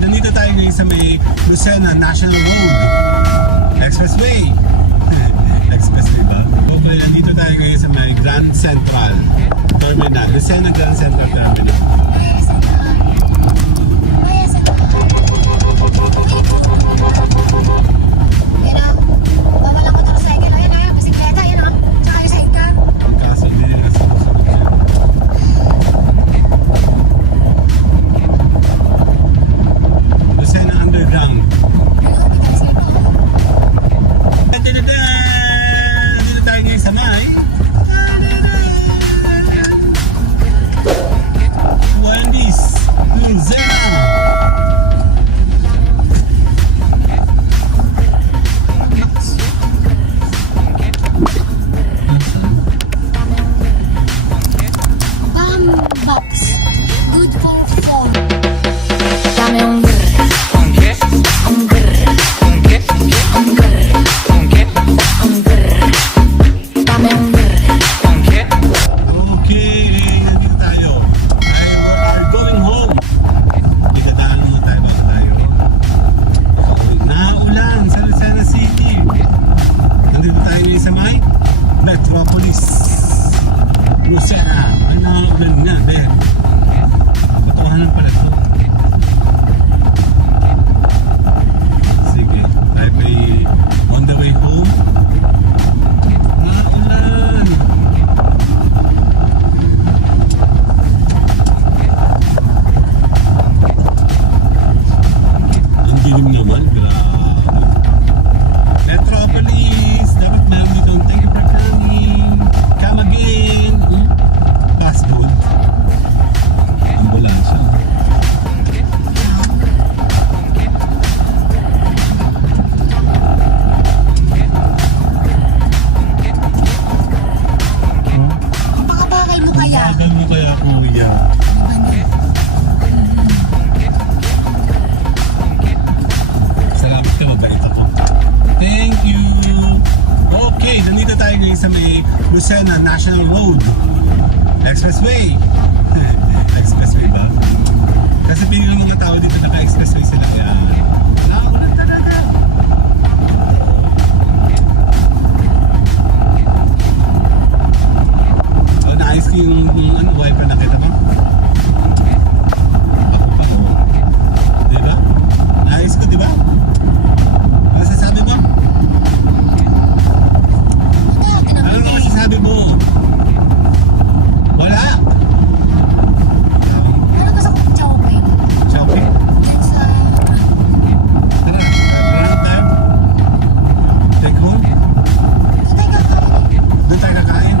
nandito tayo ngayon sa may Lucena National Road Expressway. Expressway ba? Okay, nandito tayo ngayon sa may Grand Central Terminal. Lucena Grand Central Terminal. Kaso hindi nila sumusunod siya. Lucena Underground. Dito tayo ngayon sa may Wendy's Lucena. Good for phone. Dame un brr. Un brr. Un brr. Dame un brr. Okay, nandito tayo. We are going home. Ikadaan muna tayo bago tayo. Naulan sa Lucena City. Nandito tayo ngayon sa may Metropolis Lucena. Ay, naulan na, Ben. Katotohanan pala ito. Sige, tayo may on the way home. Naulan. Ang dilim naman, grabe. Metropolis, dapat meron ditong thank you for coming. Come again. Fast food. Ambulansya. Pakabakay mo kaya? Bakit mo kaya kuya? Salamat ka, mabait ako. Thank you. Okay, nandito tayo ngayon sa may Lucena National Road Expressway. Expressway ba? Kasi pili ng mga tao dito naka-expressway sila. Kaya wala talaga. Oh, naayos ko yung ano, wiper na kita mo. Diba? Naayos ko, diba? Ano sasabi mo? Ano nga masasabi mo? Wala! Ano ba sa shopping? Shopping? Sa... Tara, tara tayo. Take home? Doon tayo kakain. Doon tayo kakain.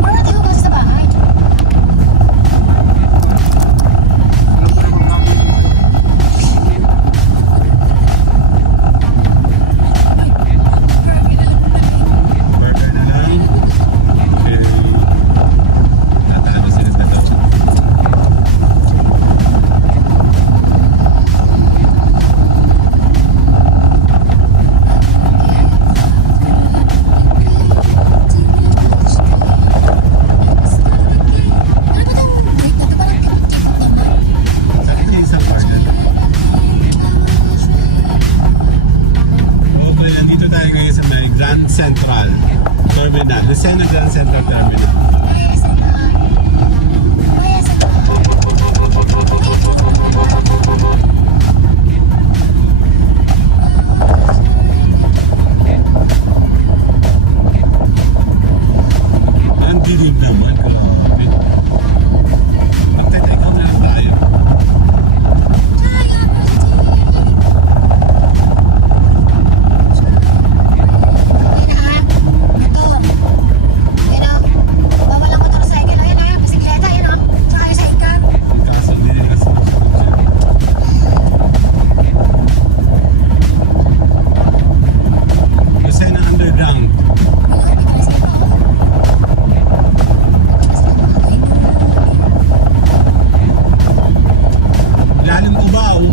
Wala tayo ba sa bahay? Burger na lang. Okay. Tatalo sila sa Dutch. Sabi ko yung sa burger. Okay, nandito tayo ngayon sa may Grand Central Terminal. Lucena Grand Central Terminal. Ang dilim naman, grabe. Magte-take out na lang tayo. Kaso hindi nila sumusunod siya. Lucena Underground. Ilalim Cubao.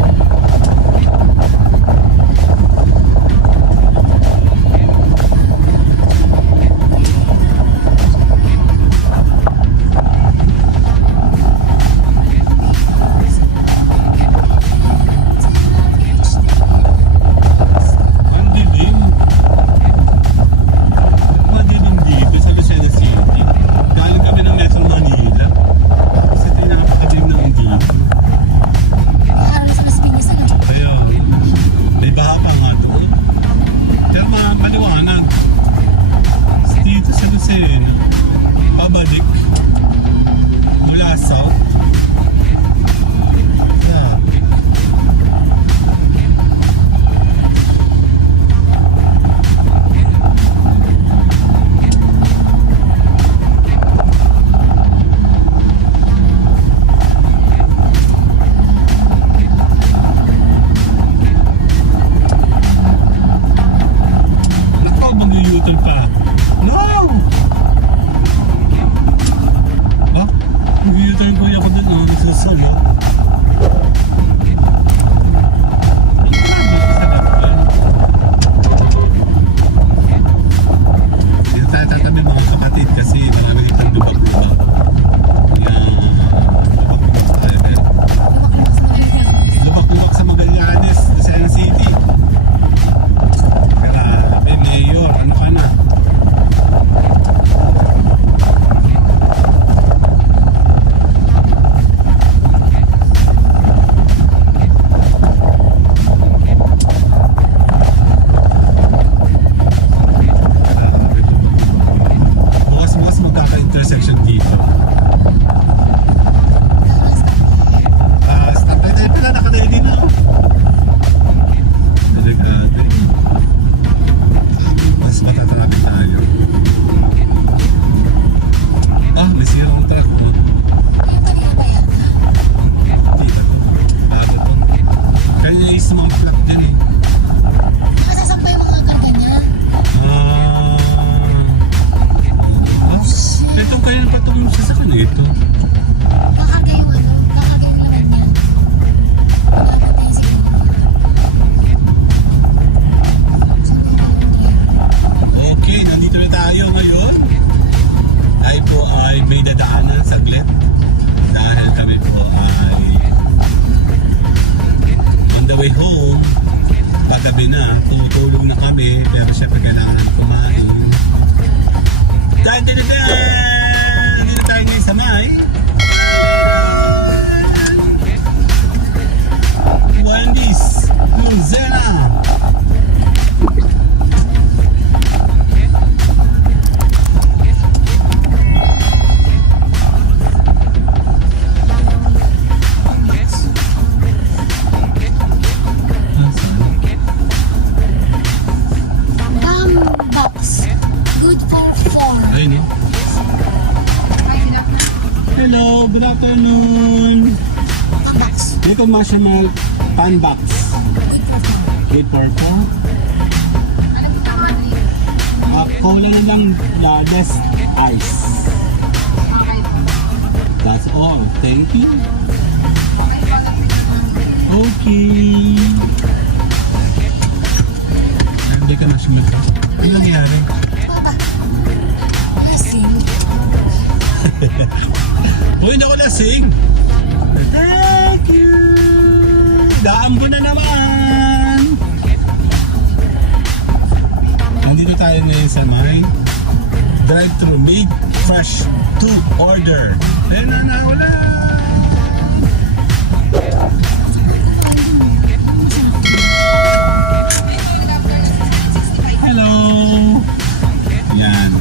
gabi na, tutulog na kami, pero syempre kailangan natin kumain. Dahil dito tayo ngayon sa may Wendy's Luzena. Box. Good for 4. Ayun eh. Hello, good afternoon. Box. Dito marshmallow pan box. Good for 4. Cola na lang, best ice. That's all. Thank you. Okay. Hindi ka marshmallow. Ano nangyari? Papa. Lasing. Uy, hindi ako lasing. Thank you. Daambo na naman. Nandito tayo ngayon sa may drive-thru made fresh to order. Ayun na, wala. Hello. Yan.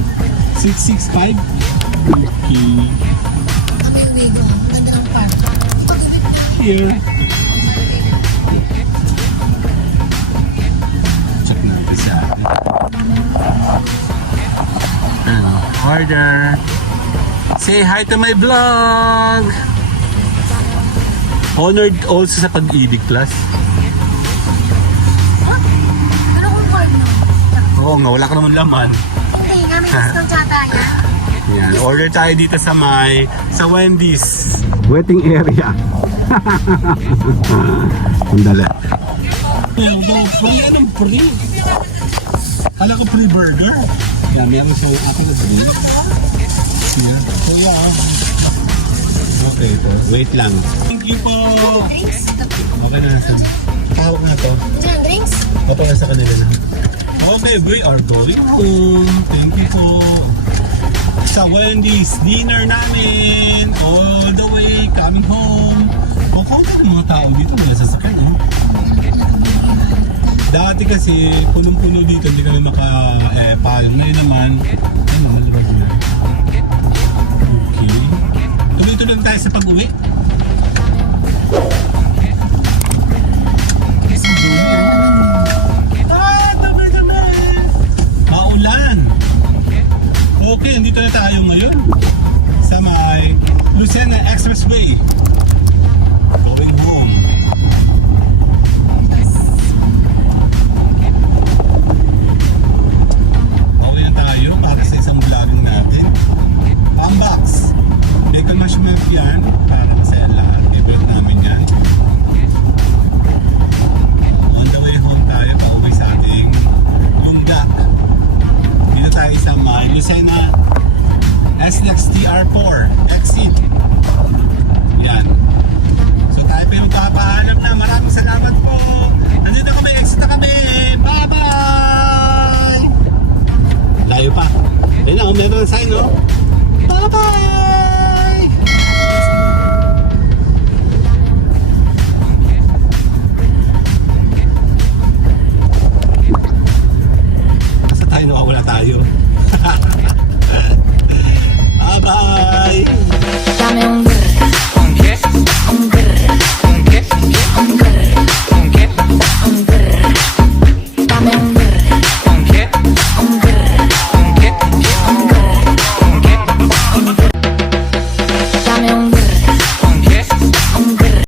665. Okay. Kami umigo. Ganda ng park. Here. Check natin sa order. Say hi to my vlog. Honored also sa Pag-ibig Plus. Ano kung card no? Oo nga, wala ka naman laman. Hindi nga, may discount yata yan. Yan, order tayo dito sa Wendy's waiting area. Sandali. Free, anong free? Kala ko free burger. Yan, meron siyang ating na free. Here. So yeah. Okay po, wait lang. Thank you po. Drinks? Okay na natin. Tawag na to. Diyan, drinks? O para sa kanila na. Okay, we are going home. Thank you po. Sa Wendy's dinner namin. All the way coming home. O kung ng mga tao dito, wala sasakyan, no? Dati kasi, punong-puno dito, hindi kami maka-pal. Ngayon naman, ano, malibag na. Okay. Tuloy-tuloy tayo sa pag-uwi.